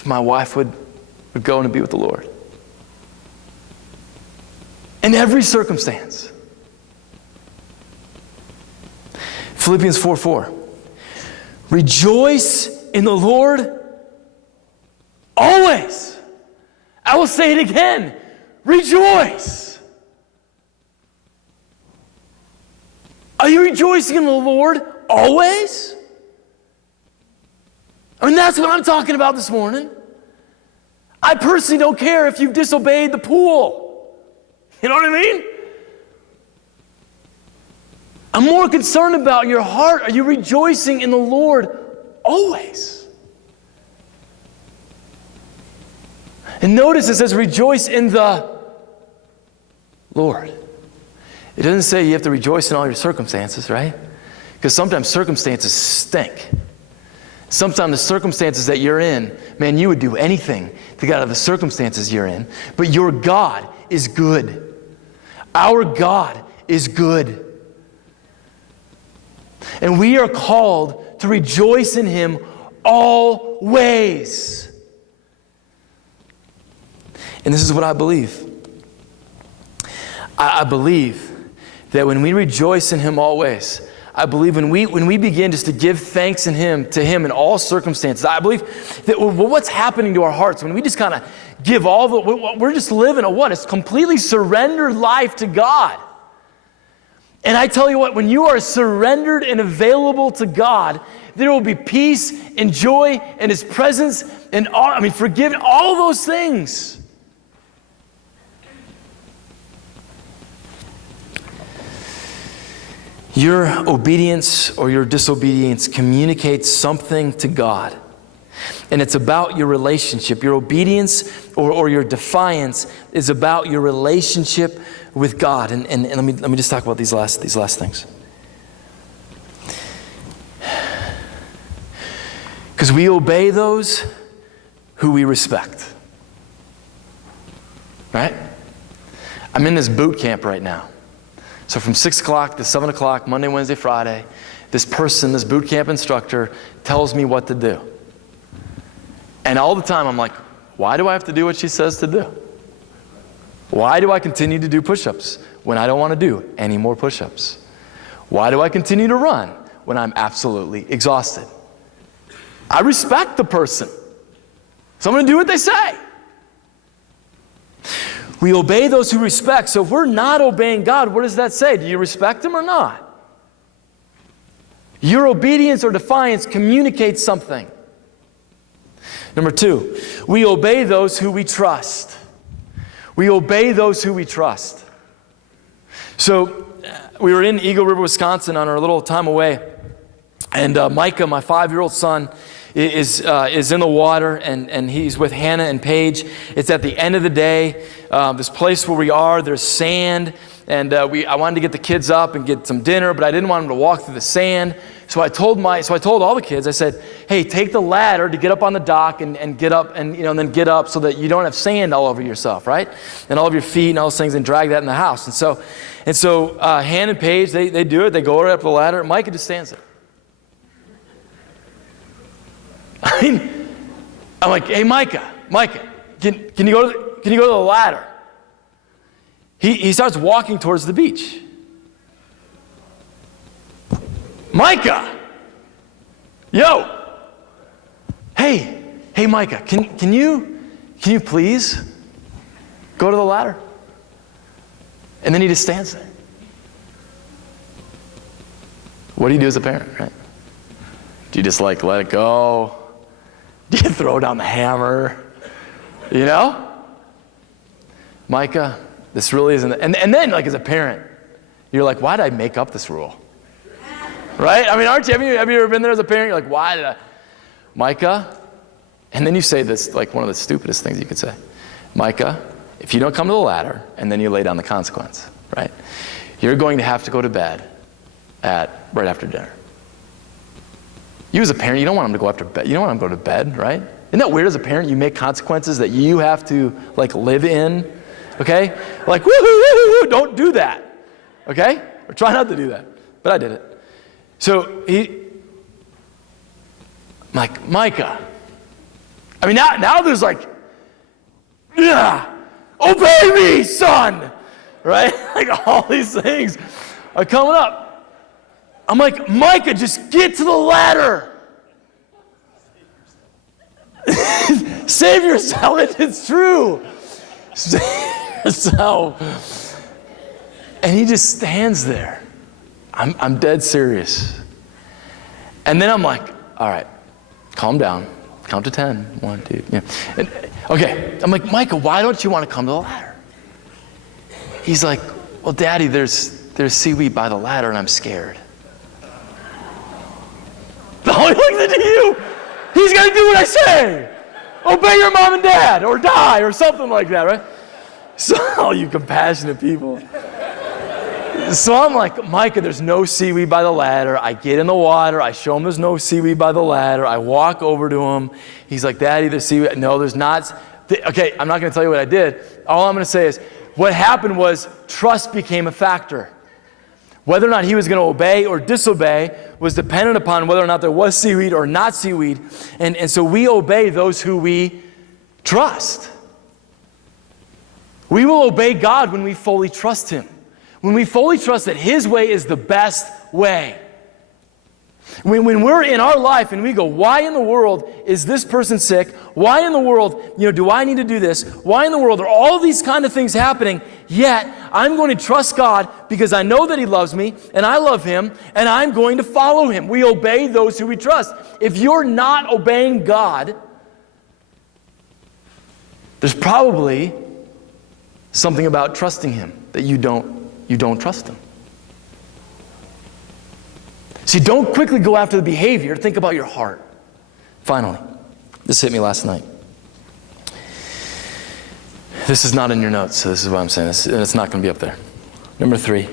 if my wife would go and be with the Lord. In every circumstance. Philippians 4:4. Rejoice in the Lord always. I will say it again. Rejoice. Are you rejoicing in the Lord always? I mean, that's what I'm talking about this morning. I personally don't care if you've disobeyed the pool. You know what I mean? I'm more concerned about your heart. Are you rejoicing in the Lord always? And notice it says rejoice in the Lord. It doesn't say you have to rejoice in all your circumstances, right? Because sometimes circumstances stink. Sometimes the circumstances that you're in, man, you would do anything to get out of the circumstances you're in. But your God is good. Our God is good. And we are called to rejoice in Him always. And this is what I believe. I believe that when we rejoice in Him always, I believe when we begin just to give thanks to Him in all circumstances, I believe that what's happening to our hearts when we just kind of give we're just living a completely surrendered life to God. And I tell you what, when you are surrendered and available to God, there will be peace and joy and His presence and forgiveness, all those things. Your obedience or your disobedience communicates something to God. And it's about your relationship. Your obedience or your defiance is about your relationship with God. And let me just talk about these last things. Because we obey those who we respect. Right? I'm in this boot camp right now. So from 6 o'clock to 7 o'clock, Monday, Wednesday, Friday, this boot camp instructor tells me what to do. And all the time I'm like, why do I have to do what she says to do? Why do I continue to do push-ups when I don't want to do any more push-ups? Why do I continue to run when I'm absolutely exhausted? I respect the person. So I'm going to do what they say. We obey those who respect. So if we're not obeying God, what does that say? Do you respect Him or not? Your obedience or defiance communicates something. Number 2, we obey those who we trust. We obey those who we trust. So we were in Eagle River, Wisconsin on our little time away. And Micah, my 5-year-old son, is in the water, and he's with Hannah and Paige. It's at the end of the day. This place where we are, there's sand, and I wanted to get the kids up and get some dinner, but I didn't want them to walk through the sand. So I told all the kids, I said, hey, take the ladder to get up on the dock and get up and then get up so that you don't have sand all over yourself, right? And all of your feet and all those things, and drag that in the house. And so Hannah and Paige, they do it. They go right up the ladder. Micah just stands there. I mean, I'm like, hey, Micah, can you go to the ladder? He starts walking towards the beach. Micah, yo, hey, Micah, can you please go to the ladder? And then he just stands there. What do you do as a parent, right? Do you just let it go? Do you throw down the hammer? Micah, this really isn't. And then, as a parent, you're like, why did I make up this rule? Right? I mean, aren't you? Have you ever been there as a parent? You're like, why did I? Micah, and then you say this, one of the stupidest things you could say. Micah, if you don't come to the ladder, and then you lay down the consequence, right? You're going to have to go to bed right after dinner. You as a parent, you don't want them to go after bed. You don't want them to go to bed, right? Isn't that weird as a parent? You make consequences that you have to live in, okay? Woo-hoo, don't do that, okay? Or try not to do that. But I did it. So Micah, I mean, now there's like, yeah, obey me, son, right? Like all these things are coming up. I'm like, Micah, just get to the ladder. Save yourself. It's true. Save yourself. And he just stands there. I'm dead serious. And then I'm like, all right, calm down. Count to 10. 1, 2. Yeah. And, okay. I'm like, Micah, why don't you want to come to the ladder? He's like, well, Daddy, there's seaweed by the ladder, and I'm scared. Oh, he looks at you. He's going to do what I say. Obey your mom and dad, or die, or something like that, right? So, all you compassionate people. So I'm like, Micah, there's no seaweed by the ladder. I get in the water. I show him there's no seaweed by the ladder. I walk over to him. He's like, Daddy, there's seaweed. No, there's not. Okay, I'm not going to tell you what I did. All I'm going to say is, what happened was trust became a factor. Whether or not he was going to obey or disobey was dependent upon whether or not there was seaweed or not seaweed. And so we obey those who we trust. We will obey God when we fully trust him. When we fully trust that his way is the best way. When we're in our life and we go, why in the world is this person sick? Why in the world, do I need to do this? Why in the world are all these kind of things happening? Yet, I'm going to trust God because I know that he loves me and I love him and I'm going to follow him. We obey those who we trust. If you're not obeying God, there's probably something about trusting him that you don't trust him. See, don't quickly go after the behavior. Think about your heart. Finally, this hit me last night. This is not in your notes, so this is what I'm saying. It's not going to be up there. Number 3,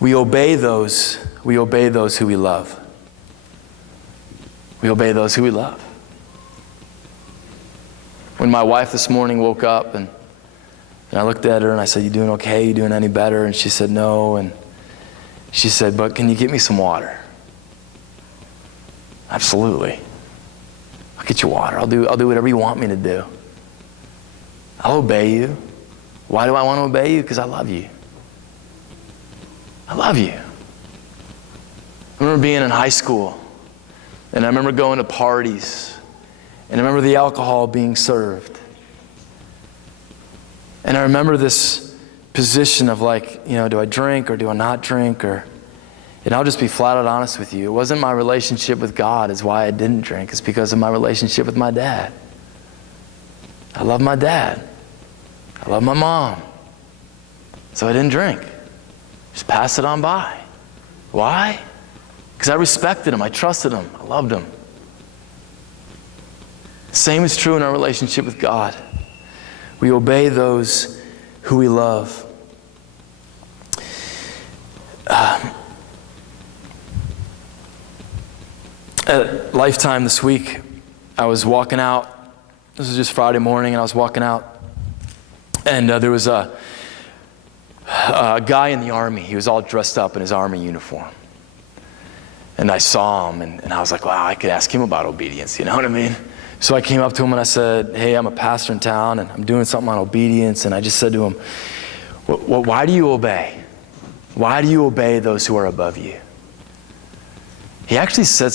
we obey those who we love. We obey those who we love. When my wife this morning woke up and I looked at her and I said, you doing okay? You doing any better? And she said, no. And she said, but can you get me some water? Absolutely. I'll get you water. I'll do whatever you want me to do. I'll obey you. Why do I want to obey you? Because I love you. I love you. I remember being in high school, and I remember going to parties, and I remember the alcohol being served. And I remember this position of like, do I drink or do I not drink? And I'll just be flat out honest with you. It wasn't my relationship with God is why I didn't drink. It's because of my relationship with my dad. I love my dad. I love my mom. So I didn't drink. Just pass it on by. Why? Because I respected him. I trusted him. I loved him. Same is true in our relationship with God. We obey those who we love. At Lifetime this week, I was walking out. This was just Friday morning, and I was walking out. And there was a guy in the army. He was all dressed up in his army uniform. And I saw him, and I was like, wow, I could ask him about obedience. You know what I mean? So I came up to him and I said, hey, I'm a pastor in town and I'm doing something on obedience. And I just said to him, why do you obey? Why do you obey those who are above you? He actually said